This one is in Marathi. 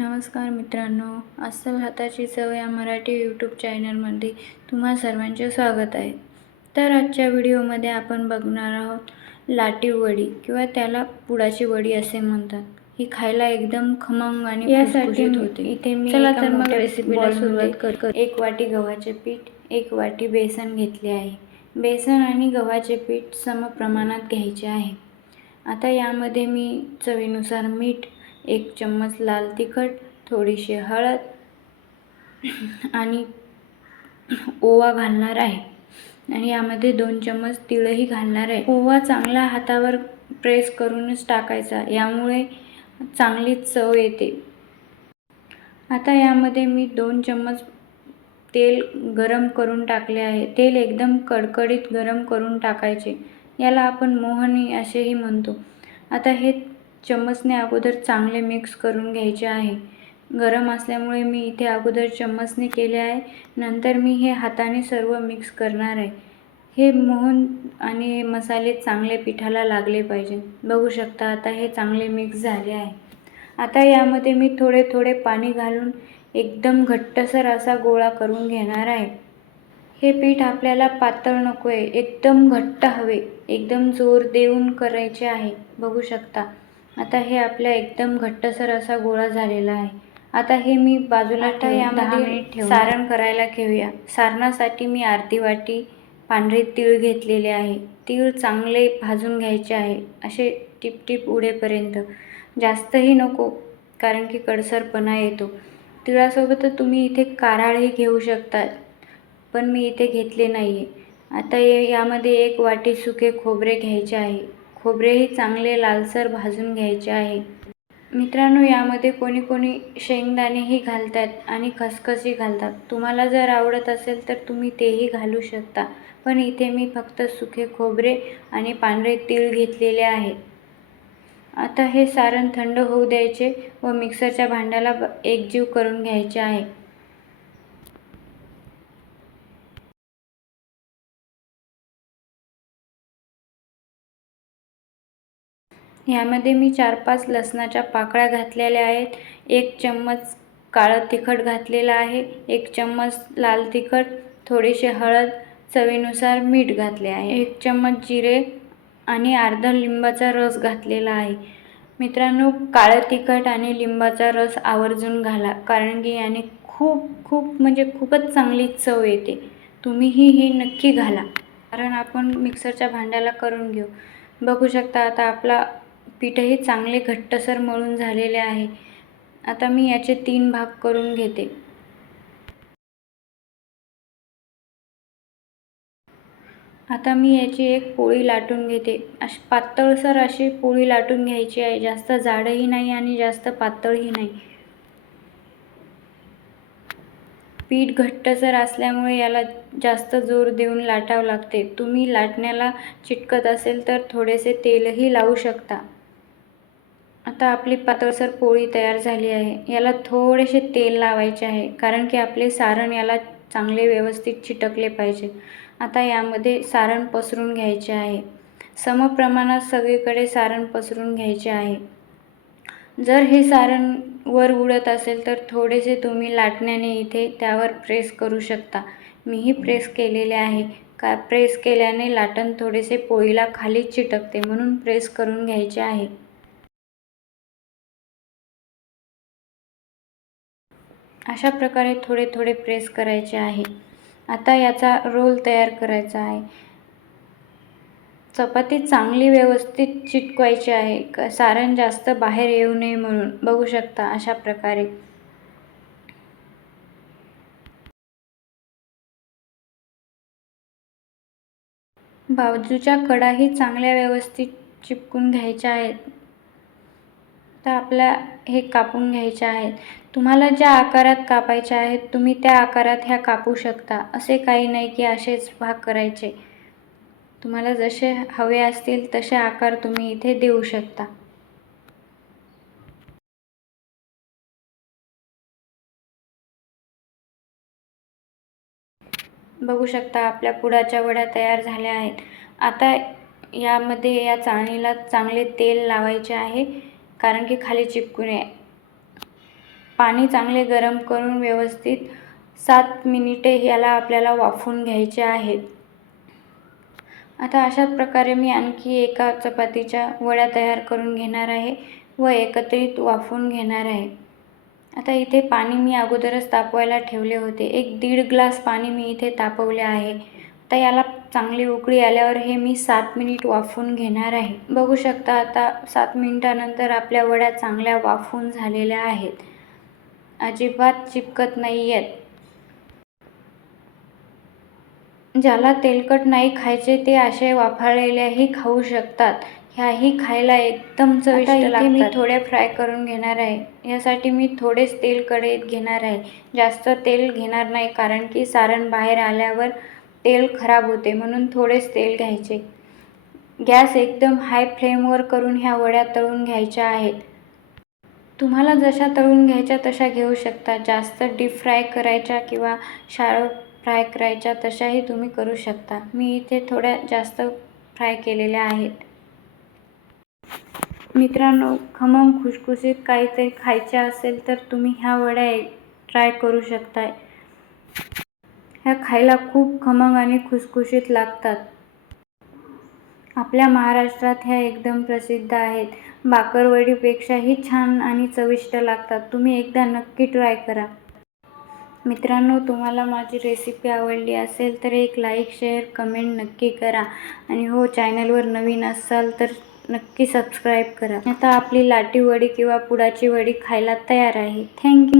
नमस्कार मित्रांनो, अस्सल हाताची चव या मराठी यूट्यूब चॅनलमध्ये तुम्हा सर्वांचे स्वागत आहे। तर आजच्या व्हिडिओमध्ये आपण बघणार आहोत लाटीव वडी किंवा त्याला पुडाची वडी असे म्हणतात। ही खायला एकदम खमंग आणि खुसखुशीत होते। इथे मी चला तर मग रेसिपीला सुरुवात करतो। 1 वाटी गव्हाचे पीठ, 1 वाटी बेसन घेतले आहे। बेसन आणि गव्हाचे पीठ सम प्रमाणात घ्यायचे आहे। आता यामध्ये मी चवीनुसार मीठ, 1 चम्मच लाल तिखट, थोडीशी हळद आणि ओवा घालणार आहे आणि यामध्ये 2 चम्मच तीळही घालणार आहे। ओवा चांगला हातावर प्रेस करूनच टाकायचा, यामुळे चांगली चव येते। आता यामध्ये मी 2 चम्मच तेल गरम करून टाकले आहे। तेल एकदम कडकडीत गरम करून टाकायचे। याला आपण मोहनी असेही म्हणतो। आता हे चम्मचने अगोदर चांगले मिक्स करून घ्यायचे आहे। गरम असल्यामुळे मी इथे अगोदर चम्मचने केले आहे, नंतर मी हे हाताने सर्व मिक्स करणार आहे। हे मोहन आणि हे मसाले चांगले पिठाला लागले पाहिजे। बघू शकता आता हे चांगले मिक्स झाले आहे। आता यामध्ये मी थोडे थोडे पाणी घालून एकदम घट्टसर असा गोळा करून घेणार आहे। हे पीठ आपल्याला पातळ नको आहे, एकदम घट्ट हवे, एकदम जोर देऊन करायचे आहे। बघू शकता आता हे आपला एकदम घट्टसर असा गोळा झालेला आहे। आता हे मी बाजूला यामध्ये सारण करायला ठेवूया। सारणासाठी मी अर्धी वाटी पांढरे तीळ घेतलेले आहे। तीळ चांगले भाजून घ्यायचे आहे, असे टिपटिप उडेपर्यंत। जास्तही नको, कारण की कडसरपणा येतो। तिळासोबत तुम्ही इथे कारळही घेऊ शकता, पण मी इथे घेतले नाही आहे। आता यामध्ये 1 वाटी सुके खोबरे घ्यायचे आहे। खोबरेही चांगले लालसर भाजून घ्यायचे आहे। मित्रांनो, यामध्ये कोणी कोणी शेंगदाणेही घालतात आणि खसखसही घालतात। तुम्हाला जर आवडत असेल तर तुम्ही तेही घालू शकता, पण इथे मी फक्त सुके खोबरे आणि पांढरे तीळ घेतलेले आहेत। आता हे सारण थंड होऊ द्यायचे व मिक्सरच्या भांड्याला एकजीव करून घ्यायचे आहे। यामध्ये मी 4-5 लसणाच्या पाकळ्या घातलेल्या आहेत। 1 चम्मच काळं तिखट घातलेलं आहे, 1 चम्मच लाल तिखट, थोडीशी हळद, चवीनुसार मीठ घातले आहे, 1 चम्मच जिरे आणि अर्धा लिंबाचा रस घातलेला आहे। मित्रांनो, काळं तिखट आणि लिंबाचा रस आवर्जून घाला, कारण की याने खूप म्हणजे खूपच चांगली चव येते। तुम्हीही हे नक्की घाला, कारण आपण मिक्सरच्या भांड्याला करून घेऊ। बघू शकता आता आपला पीठही चांगले घट्टसर मळून झालेले आहे। आता मी याचे 3 भाग करून घेते। आता मी याची एक पोळी लाटून घेते। अशी पातळसर अशी पोळी लाटून घ्यायची आहे, जास्त जाडही नाही आणि जास्त पातळही नाही। पीठ घट्टसर असल्यामुळे याला जास्त जोर देऊन लाटावं लागते। तुम्ही लाटण्याला चिटकत असेल तर थोडेसे तेलही लावू शकता। आता आपली पातळसर पोळी तयार झाली आहे। याला थोडेसे तेल लावायचे आहे, कारण की आपले सारण याला चांगले व्यवस्थित चिटकले पाहिजे। आता यामध्ये सारण पसरून घ्यायचे आहे। समप्रमाणात सगळीकडे सारण पसरून घ्यायचे आहे। जर हे सारण वर उडत असेल तर थोडेसे तुम्ही लाटण्याने इथे त्यावर प्रेस करू शकता। मीही प्रेस केलेले आहे, प्रेस केल्याने लाटण थोडेसे पोळीला खाली चिटकते, म्हणून प्रेस करून घ्यायचे आहे। अशा प्रकारे थोडे थोडे प्रेस करायचे आहे। आता याचा रोल तयार करायचा आहे। चपाती चांगली व्यवस्थित चिटकवायची आहे, सारण जास्त बाहेर येऊ नये म्हणून। बघू शकता अशा प्रकारे। बाजूच्या कडाही चांगल्या व्यवस्थित चिपकून घ्यायच्या आहेत। तर आपल्या हे कापून घ्यायचे आहेत। तुम्हाला ज्या आकारात कापायचे आहेत तुम्ही त्या आकारात ह्या कापू शकता। असे काही नाही की असेच भाग करायचे, तुम्हाला जसे हवे असतील तसे आकार तुम्ही इथे देऊ शकता। बघू शकता आपल्या पुडाच्या वड्या तयार झाल्या आहेत। आता यामध्ये या चाळणीला चांगले तेल लावायचे आहे, कारण की खाली चिपकू नये। पाणी चांगले गरम करून व्यवस्थित 7 मिनिटे याला आपल्याला वाफवून घ्यायचे आहेत. आता अशाच प्रकारे मी आणखी एका चपातीच्या वड्या तयार करून घेणार आहे व एकत्रित वाफवून घेणार आहे. आता इथे पाणी मी अगोदरच तापवायला ठेवले होते. 1-1.5 ग्लास पाणी मी इथे तापवले आहे. आता याला चांगली उकळी आल्यावर हे मी 7 मिनिट वाफवून घेणार आहे. बघू शकता आता 7 मिनिटानंतर आपल्या वड्या चांगल्या वाफवून झालेल्या आहेत. अजिबात चिपकत नाही आहेत. ज्याला तेलकट नाही खायचे ते असे वाफाळलेल्याही खाऊ शकतात. ह्याही खायला एकदम चविष्ट लागतात. मी थोड्या फ्राय करून घेणार आहे. यासाठी मी थोडेच तेल कढईत घेणार आहे. जास्त तेल घेणार नाही, कारण की सारण बाहेर आल्यावर तेल खराब होते, म्हणून थोडेच तेल घ्यायचे. गॅस एकदम हाय फ्लेमवर करून ह्या वड्या तळून घ्यायच्या आहेत. तुम्हाला जशा तळून घ्यायच्या तशा घेऊ शकता. जास्त डीप फ्राय करायच्या किंवा शॅलो फ्राय करायच्या तशाही तुम्ही करू शकता. मी इथे थोड्या जास्त फ्राय केलेल्या आहेत. मित्रांनो, खमंग खुसखुशीत काहीतरी खायचे असेल तर तुम्ही ह्या वड्या ट्राय करू शकता. ह्या खायला खूप खमंग आणि खुसखुशीत लागतात. आपल्या महाराष्ट्रात ह्या एकदम प्रसिद्ध आहेत. बाकरवडीपेक्षाही छान आणि चविष्ट लागतात. तुम्ही एकदा नक्की ट्राय करा. मित्रांनो, तुम्हाला माझी रेसिपी आवडली असेल तर एक लाईक, शेअर, कमेंट नक्की करा. आणि हो, चॅनलवर नवीन असाल तर नक्की सबस्क्राईब करा. आता आपली लाटी वडी किंवा पुडाची वडी खायला तयार आहे. थँक्यू.